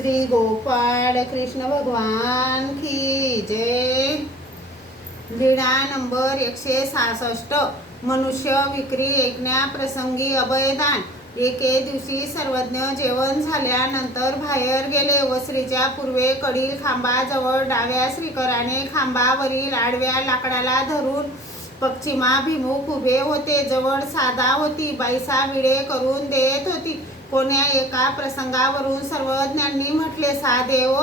श्री गोपाळ कृष्ण भगवान की जय। लीळा नंबर 166। मनुष्य विक्री ऐकण्याप्रसंगी अभयदान। एके दिवशी सर्वज्ञ जेवण झाल्यानंतर बाहेर गेले व श्रीच्या पूर्वेकडील खांबाजवळ डाव्या श्रीकराने खांबावरील आडव्या लाकडाला धरून पश्चिमाभिमुख उभे होते। जवळ साधा होती, बाईसा विडे करून देत होती। कोण्या एका प्रसंगावरून सर्वज्ञांनी म्हटले, साधेव,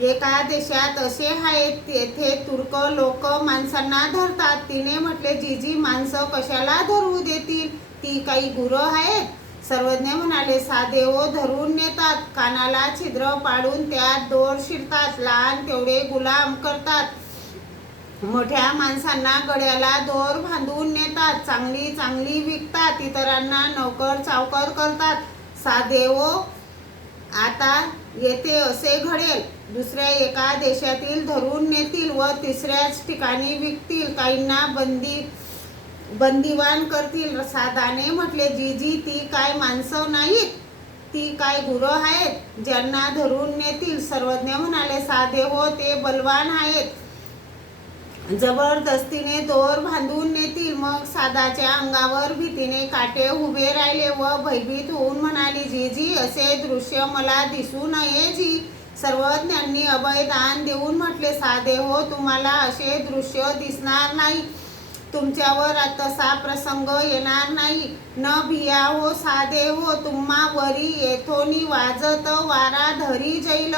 एका देशात असे आहेत, तेथे तुर्क लोक माणसांना धरतात। तिने म्हटले, जीजी, माणसं कशाला धरू देतील? ती काही गुरं आहेत? सर्वज्ञ म्हणाले, साधेव, धरून नेतात, कानाला छिद्र पाडून त्यात दोर शिरतात, लहान तेवढे गुलाम करतात, मोठ्या माणसांना गळ्याला दोर बांधून नेतात, चांगली चांगली विकतात, इतरांना नोकर चावकर करतात। साधेव, आता येथे असे घडेल, दुसऱ्या एका देशातील धरून नेतील व तिसऱ्याच ठिकाणी विकतील, काहींना बंदिवान करतील। साधाने म्हटले, जीजी, ती काय माणसं नाहीत, ती काय गुरं आहेत, ज्यांना धरून नेतील? सर्वज्ञ म्हणाले, साधेव, ते बलवान आहेत, जबरदस्तीने दोर बांधून नेतील। मग साधाच्या अंगावर भीतीने काटे उभे राहिले व भयभीत होऊन म्हणाली, जीजी, असे दृश्य मला दिसू नये जी। सर्वज्ञांनी अभयदान देऊन म्हटले, साधेव, तुम्हाला असे दृश्य दिसणार नाही, तुमच्यावर तसा प्रसंग येणार नाही, न भिया हो साधेव, तुम्हा वरी येथोनी वाजत वारा धरी जैल।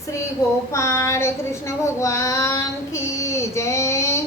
श्री गोपाळ कृष्ण भगवान की जय।